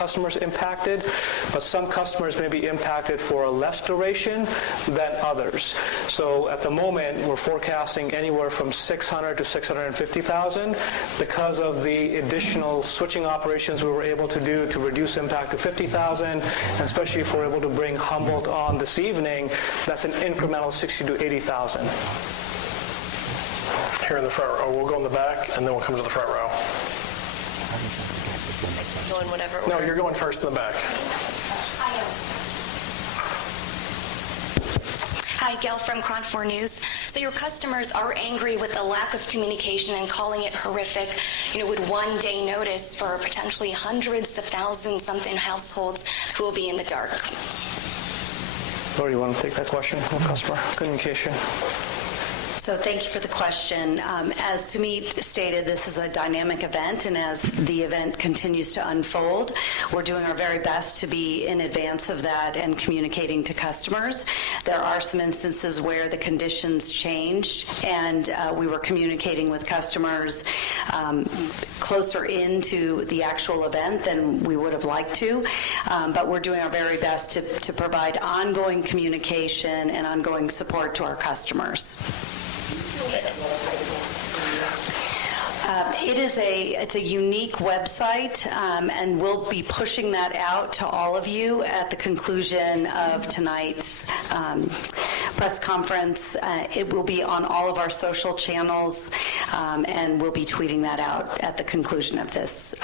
customers impacted, but some customers may be impacted for a less duration than others. So at the moment, we're forecasting anywhere from 600 to 650,000 because of the additional switching operations we were able to do to reduce impact to 50,000, and especially if we're able to bring Humboldt on this evening, that's an incremental 60 to 80,000. Here in the front row. We'll go in the back, and then we'll come to the front row. Going whatever order. No, you're going first in the back. Hi, Gail from Cron 4 News. So your customers are angry with the lack of communication and calling it horrific, with 1 day notice for potentially hundreds of thousands something households who will be in the dark. Lori, you want to take that question on customer communication? So thank you for the question. As Sumit stated, this is a dynamic event, and as the event continues to unfold, we're doing our very best to be in advance of that and communicating to customers. There are some instances where the conditions changed, and we were communicating with customers closer into the actual event than we would have liked to, but we're doing our very best to provide ongoing communication and ongoing support to our customers. It's a unique website, and we'll be pushing that out to all of you at the conclusion of tonight's press conference. It will be on all of our social channels, and we'll be tweeting that out at the conclusion of this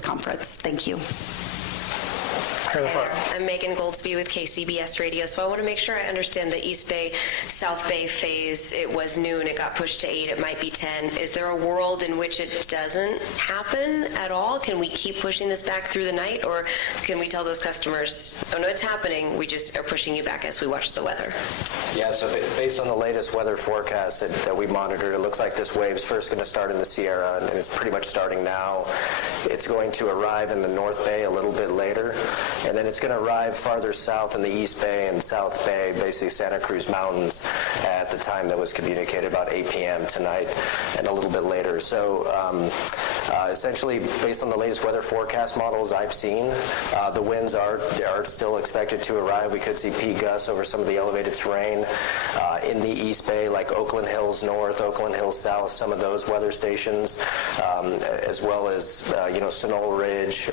conference. Thank you. I'm Megan Goldsby with KCBS Radio, so I want to make sure I understand the East Bay, South Bay phase. It was noon, it got pushed to 8, it might be 10. Is there a world in which it doesn't happen at all? Can we keep pushing this back through the night, or can we tell those customers, oh no, it's happening, we just are pushing you back as we watch the weather? Yeah, so based on the latest weather forecast that we monitored, it looks like this wave's first going to start in the Sierra, and it's pretty much starting now. It's going to arrive in the North Bay a little bit later, and then it's going to arrive farther south in the East Bay and South Bay, basically Santa Cruz Mountains, at the time that was communicated, about 8 p.m. tonight, and a little bit later. So essentially, based on the latest weather forecast models I've seen, the winds are still expected to arrive. We could see peak gusts over some of the elevated terrain in the East Bay, like Oakland Hills North, Oakland Hills South, some of those weather stations, as well as Sonoma Ridge,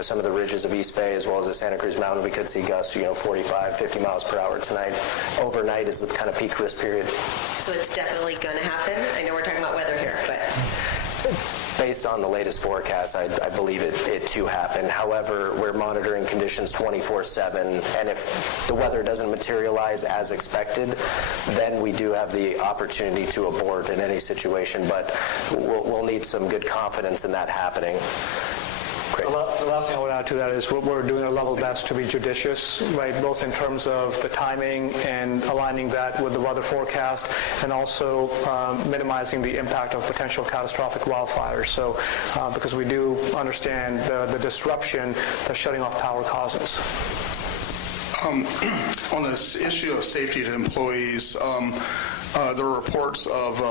some of the ridges of East Bay, as well as the Santa Cruz Mountain. We could see gusts 45, 50 miles per hour tonight. Overnight is the kind of peak risk period. So it's definitely going to happen? I know we're talking about weather here, but... Based on the latest forecast, I believe it to happen. However, we're monitoring conditions 24/7, and if the weather doesn't materialize as expected, then we do have the opportunity to abort in any situation, but we'll need some good confidence in that happening. The last thing I would add to that is we're doing our level best to be judicious, right, both in terms of the timing and aligning that with the weather forecast, and also minimizing the impact of potential catastrophic wildfires. So because we do understand the disruption that shutting off power causes. On this issue of safety to employees, there are reports of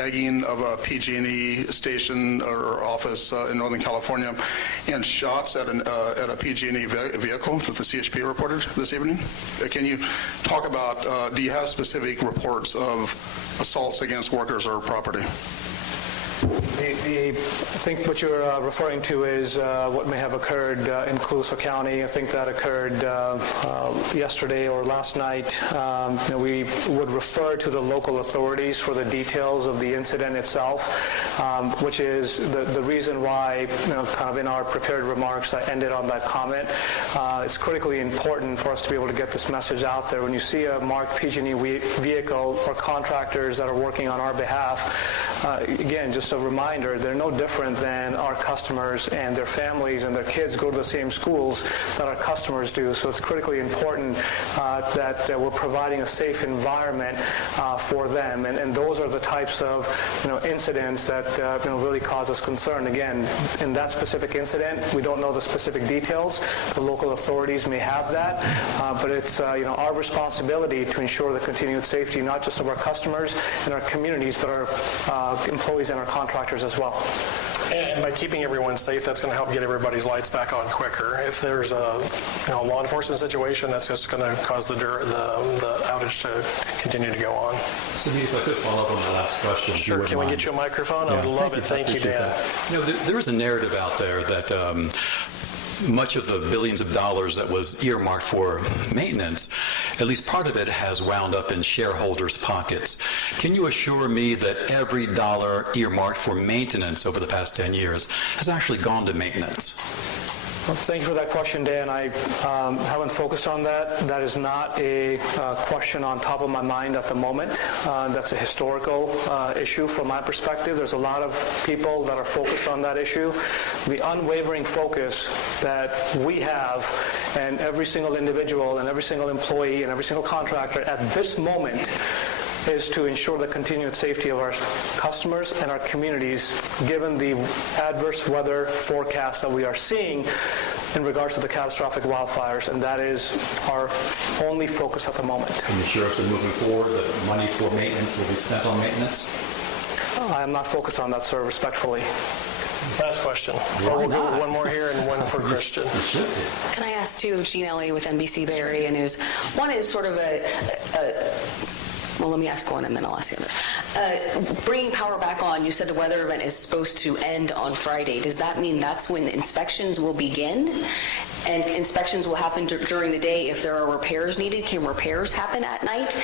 egging of a PG&E station or office in Northern California, and shots at a PG&E vehicle that the CHP reported this evening. Can you talk about, do you have specific reports of assaults against workers or property? I think what you're referring to is what may have occurred in Colusa County. I think that occurred yesterday or last night. We would refer to the local authorities for the details of the incident itself, which is the reason why, kind of in our prepared remarks, I ended on that comment. It's critically important for us to be able to get this message out there. When you see a marked PG&E vehicle or contractors that are working on our behalf, again, just a reminder, they're no different than our customers, and their families and their kids go to the same schools that our customers do. So it's critically important that we're providing a safe environment for them. And those are the types of incidents that really cause us concern. Again, in that specific incident, we don't know the specific details. The local authorities may have that, but it's our responsibility to ensure the continued safety, not just of our customers and our communities, but our employees and our contractors as well. And by keeping everyone safe, that's going to help get everybody's lights back on quicker. If there's a law enforcement situation, that's just going to cause the outage to continue to go on. So, if I could follow up on the last question. Sure. Can we get you a microphone? I would love it. Thank you, Dan. There is a narrative out there that much of the billions of dollars that was earmarked for maintenance, at least part of it has wound up in shareholders' pockets. Can you assure me that every dollar earmarked for maintenance over the past 10 years has actually gone to maintenance? Well, thank you for that question, Dan. I haven't focused on that. That is not a question on top of my mind at the moment. That's a historical issue from my perspective. There's a lot of people that are focused on that issue. The unwavering focus that we have, and every single individual and every single employee and every single contractor at this moment, is to ensure the continued safety of our customers and our communities, given the adverse weather forecast that we are seeing in regards to the catastrophic wildfires, and that is our only focus at the moment. Can you assure us that moving forward that money for maintenance will be spent on maintenance? I am not focused on that, sir, respectfally. Last question. We'll go with one more here and one for Christian. Can I ask too, Jean Elliott with NBC Bay Area News? One is sort of well, let me ask one and then I'll ask the other. Bringing power back on, you said the weather event is supposed to end on Friday. Does that mean that's when inspections will begin? And inspections will happen during the day if there are repairs needed? Can repairs happen at night?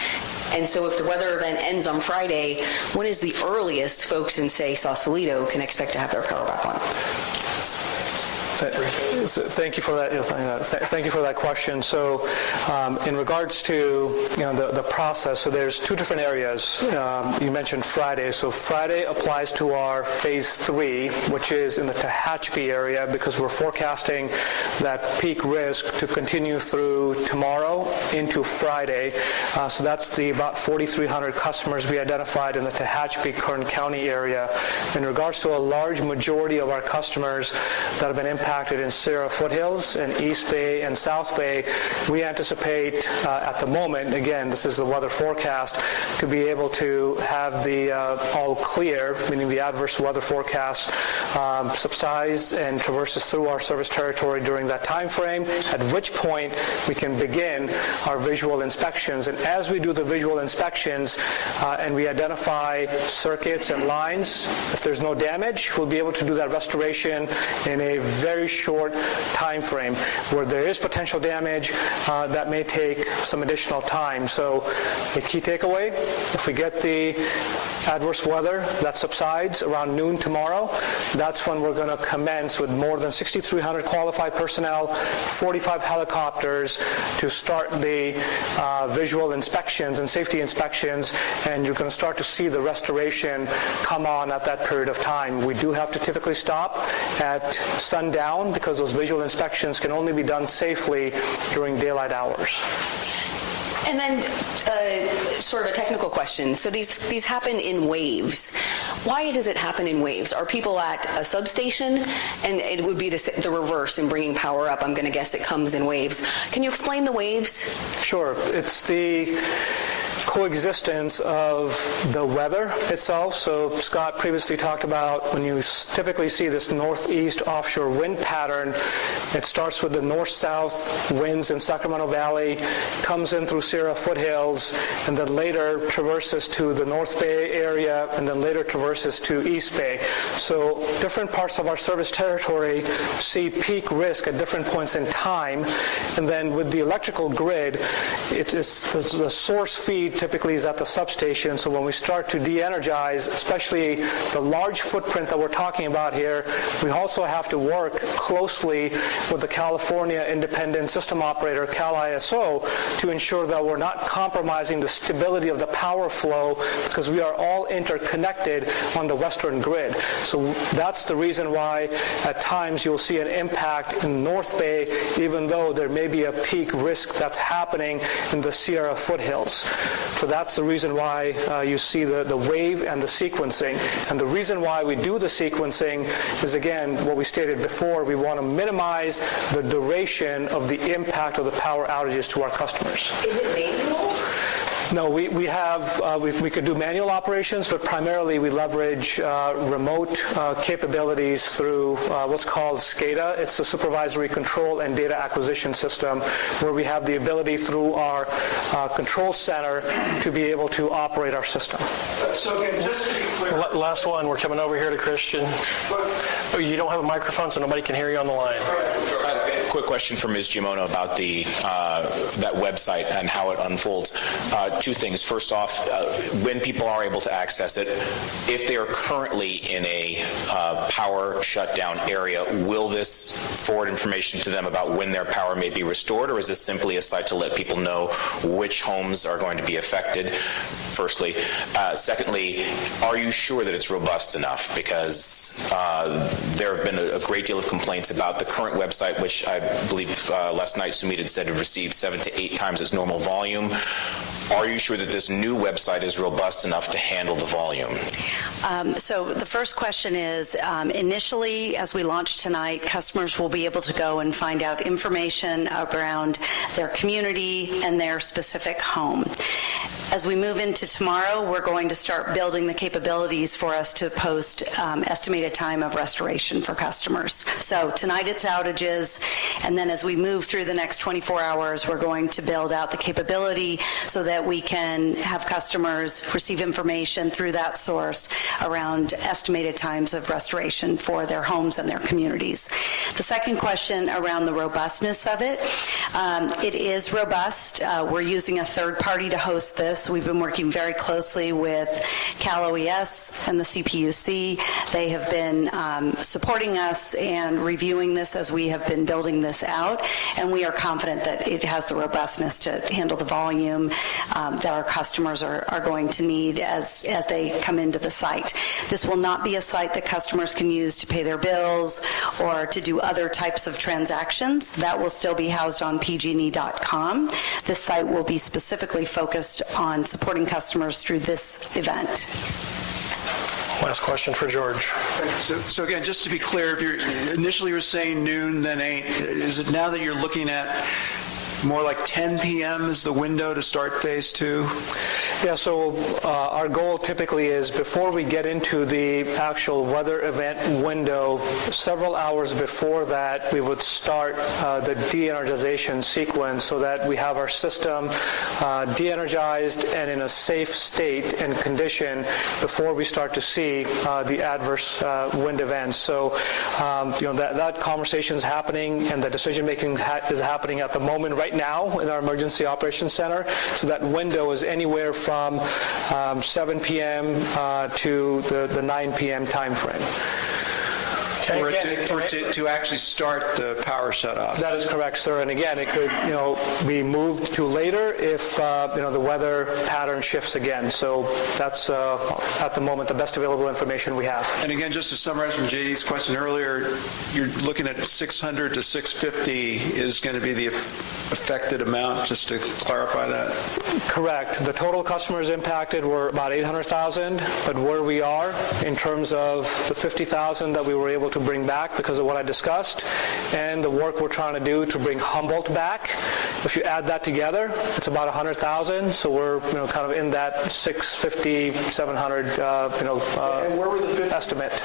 And so if the weather event ends on Friday, when is the earliest folks in, say, Sausalito can expect to have their power back on? Thank you for that. Thank you for that question. So, in regards to the process, so there's two different areas. You mentioned Friday. So Friday applies to our Phase 3, which is in the Tehachapi area, because we're forecasting that peak risk to continue through tomorrow into Friday. So that's the about 4,300 customers we identified in the Tehachapi, Kern County area. In regards to a large majority of our customers that have been impacted in Sierra Foothills and East Bay and South Bay, we anticipate at the moment, again, this is the weather forecast, to be able to have the all clear, meaning the adverse weather forecast subsides and traverses through our service territory during that time frame, at which point we can begin our visual inspections. And as we do the visual inspections and we identify circuits and lines, if there's no damage, we'll be able to do that restoration in a very short time frame. Where there is potential damage, that may take some additional time. So the key takeaway, if we get the adverse weather that subsides around noon tomorrow, that's when we're going to commence with more than 6,300 qualified personnel, 45 helicopters to start the visual inspections and safety inspections, and you're going to start to see the restoration come on at that period of time. We do have to typically stop at sundown because those visual inspections can only be done safely during daylight hours. And then sort of a technical question. So these happen in waves. Why does it happen in waves? Are people at a substation? And it would be the reverse in bringing power up. I'm going to guess it comes in waves. Can you explain the waves? Sure. It's the coexistence of the weather itself. So Scott previously talked about when you typically see this northeast offshore wind pattern, it starts with the north-south winds in Sacramento Valley, comes in through Sierra Foothills, and then later traverses to the North Bay area, and then later traverses to East Bay. So different parts of our service territory see peak risk at different points in time, and then with the electrical grid, it is the source feed typically is at the substation. So when we start to de-energize, especially the large footprint that we're talking about here, we also have to work closely with the California Independent System Operator, CAL-ISO, to ensure that we're not compromising the stability of the power flow, because we are all interconnected on the western grid. So that's the reason why at times you'll see an impact in North Bay, even though there may be a peak risk that's happening in the Sierra Foothills. So that's the reason why you see the wave and the sequencing. And the reason why we do the sequencing is, again, what we stated before. We want to minimize the duration of the impact of the power outages to our customers. Is it manual? No, we have, we could do manual operations, but primarily we leverage remote capabilities through what's called SCADA. It's the Supervisory Control and Data Acquisition System, where we have the ability through our control center to be able to operate our system. So again, just to be clear. Last one, we're coming over here to Christian. Oh, you don't have a microphone, so nobody can hear you on the line. I had a quick question for Ms. Gimono about the that website and how it unfolds. Two things. First off, when people are able to access it, if they are currently in a power shutdown area, will this forward information to them about when their power may be restored, or is this simply a site to let people know which homes are going to be affected, firstly? Secondly, are you sure that it's robust enough? Because there have been a great deal of complaints about the current website, which I believe last night Sumit had said had received 7 to 8 times its normal volume. Are you sure that this new website is robust enough to handle the volume? So the first question is, initially, as we launch tonight, customers will be able to go and find out information around their community and their specific home. As we move into tomorrow, we're going to start building the capabilities for us to post estimated time of restoration for customers. So tonight it's outages, and then as we move through the next 24 hours, we're going to build out the capability so that we can have customers receive information through that source around estimated times of restoration for their homes and their communities. The second question around the robustness of it, it is robust. We're using a third party to host this. We've been working very closely with Cal OES and the CPUC. They have been supporting us and reviewing this as we have been building this out, and we are confident that it has the robustness to handle the volume that our customers are going to need as they come into the site. This will not be a site that customers can use to pay their bills or to do other types of transactions. That will still be housed on pg&e.com. This site will be specifically focused on supporting customers through this event. Last question for George. So again, just to be clear, if you're initially you were saying noon, then 8, is it now that you're looking at more like 10 p.m. is the window to start phase 2? Yeah, so our goal typically is before we get into the actual weather event window, several hours before that, we would start the de-energization sequence so that we have our system de-energized and in a safe state and condition before we start to see the adverse wind events. So, that conversation is happening and the decision-making is happening at the moment right now in our Emergency Operations Center. So that window is anywhere from 7 p.m. to the 9 p.m. time frame. To actually start the power shutoff. That is correct, sir. And again, it could, be moved to later if, the weather pattern shifts again. So that's, at the moment, the best available information we have. And again, just to summarize from JD's question earlier, you're looking at 600 to 650 is going to be the affected amount, just to clarify that? Correct. The total customers impacted were about 800,000, but where we are in terms of the 50,000 that we were able to bring back because of what I discussed and the work we're trying to do to bring Humboldt back, if you add that together, it's about 100,000. So we're kind of in that 650, 700 and where were the estimate.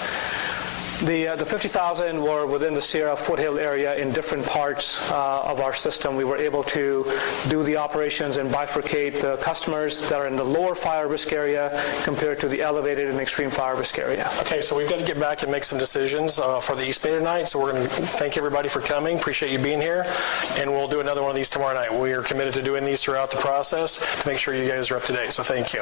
The 50,000 were within the Sierra foothill area in different parts of our system. We were able to do the operations and bifurcate the customers that are in the lower fire risk area compared to the elevated and extreme fire risk area. Okay, so we've got to get back and make some decisions for the East Bay tonight. So we're going to thank everybody for coming. Appreciate you being here. And we'll do another one of these tomorrow night. We are committed to doing these throughout the process to make sure you guys are up to date. So thank you.